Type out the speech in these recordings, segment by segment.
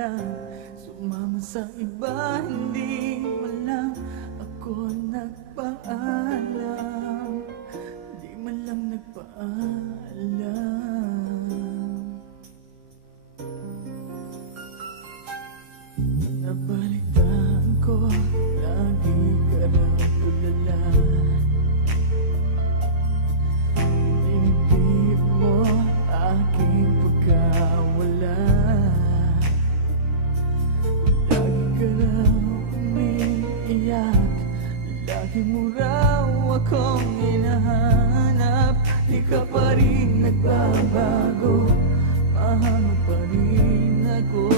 lang sumama sa iba, hindi man lang ako nagpaalam, di man lang nagpaalam. Nabalitaan ko, lagi ka raw tulala. Dinibdib mo aking pagkawala. Lagi ka raw umiiyak, lagi mo raw akong hinahanap. Di ka pa rin nagbabago, mahal mo pa rin ako.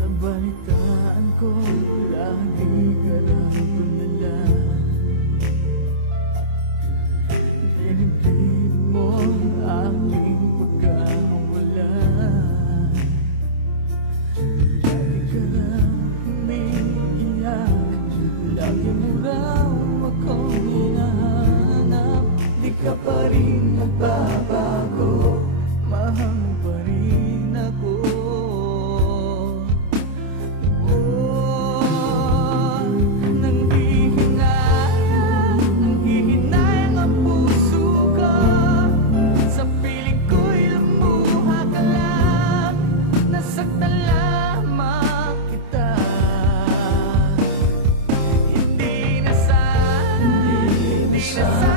Nabalitaan ko, lagi ka raw tulala. Dinibdib mo aking pagkawala. Lagi ka raw umiiyak, lagi mo raw akong hinahanap. Di ka pa rin nagbabago, mahal mo pa rin ako. Hindi na sana